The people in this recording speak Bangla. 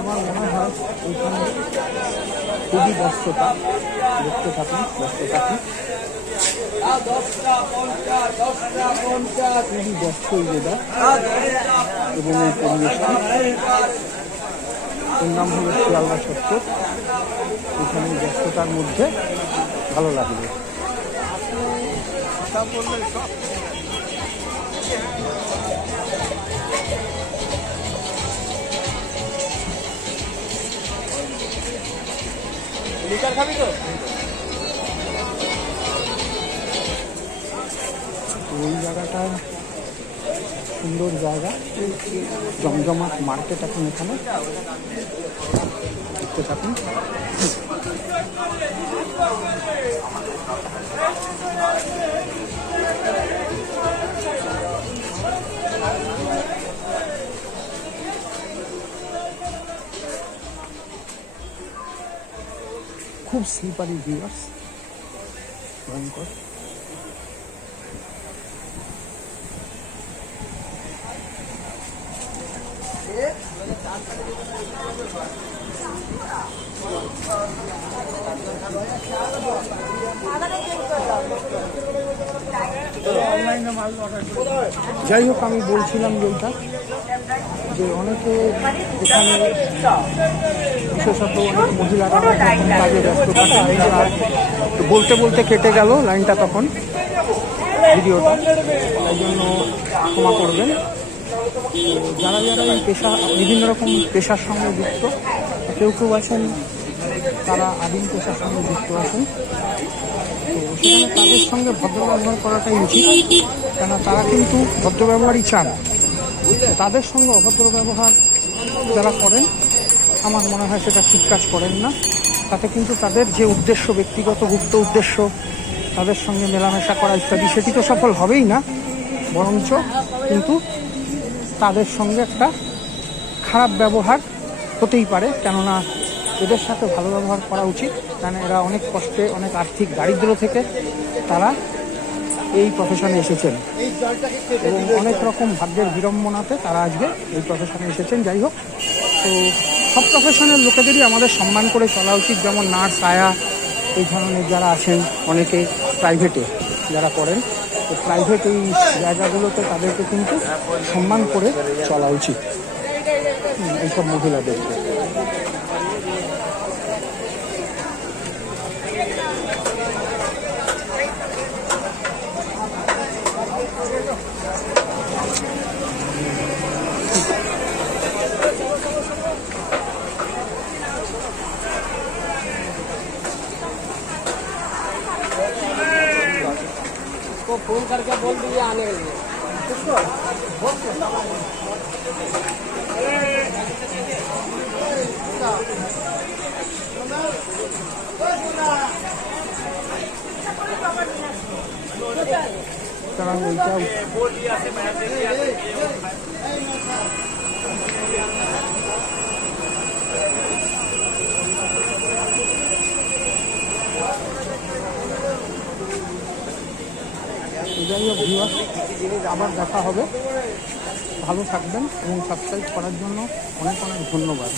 আমার মনে হয় এইখানে খুবই ব্যস্ততা, দেখতে থাকুন, ব্যস্ত থাকুন, খুবই ব্যস্ত এই জায়গা এবং এই পরিবেশটি। এর নাম হলো শিয়ালদা চত্বর। এখানে ব্যস্ততার মধ্যে ভালো লাগবে। খাবি তো ওই জায়গাটা সুন্দর জায়গা, জমজমাট মার্কেট এখন এখানে দেখতে থাকুন। খুব স্লিপারি ভিউয়ার্স, ভয়ঙ্কর। যাই হোক, আমি বলছিলাম যেটা যে অনেকে এখানে বিশেষত অনেক মহিলারা কাজে ব্যস্ত থাকে, তারা বলতে বলতে কেটে গেল লাইনটা তখন ভিডিওটা, তাই জন্য ক্ষমা করবেন। যারা যারা এই পেশা, বিভিন্ন রকম পেশার সঙ্গে যুক্ত, কেউ কেউ আছেন তারা আদিম পেশার সঙ্গে যুক্ত আছেন, তো সেখানে তাদের সঙ্গে ভদ্র ব্যবহার করাটাই উচিত, কেন তারা কিন্তু ভদ্র ব্যবহারই চান। তাদের সঙ্গে অভদ্র ব্যবহার যারা করেন, আমার মনে হয় সেটা ঠিক কাজ করেন না। তাতে কিন্তু তাদের যে উদ্দেশ্য, ব্যক্তিগত গুপ্ত উদ্দেশ্য, তাদের সঙ্গে মেলামেশা করা ইত্যাদি, সেটি তো সফল হবেই না, বরঞ্চ কিন্তু তাদের সঙ্গে একটা খারাপ ব্যবহার হতেই পারে। কেননা এদের সাথে ভালো ব্যবহার করা উচিত, কারণ এরা অনেক কষ্টে, অনেক আর্থিক দারিদ্র্য থেকে তারা এই প্রফেশনে এসেছেন এবং অনেক রকম ভাগ্যের বিড়ম্বনাতে তারা আজকে এই প্রফেশনে এসেছেন। যাই হোক, তো সব প্রফেশনের লোকেদেরই আমাদের সম্মান করে চলা উচিত, যেমন নার্স, আয়া, এই ধরনের যারা আছেন, অনেকে প্রাইভেটে যারা করেন, তো প্রাইভেট এই জায়গাগুলোতে তাদেরকে কিন্তু সম্মান করে চলা উচিত এইসব মহিলাদেরকে। फोन करके बोल दीजिए आने के लिए। যাই হোক ভিউয়ার্স, আবার দেখা হবে, ভালো থাকবেন এবং সাবস্ক্রাইব করার জন্য অনেক অনেক ধন্যবাদ।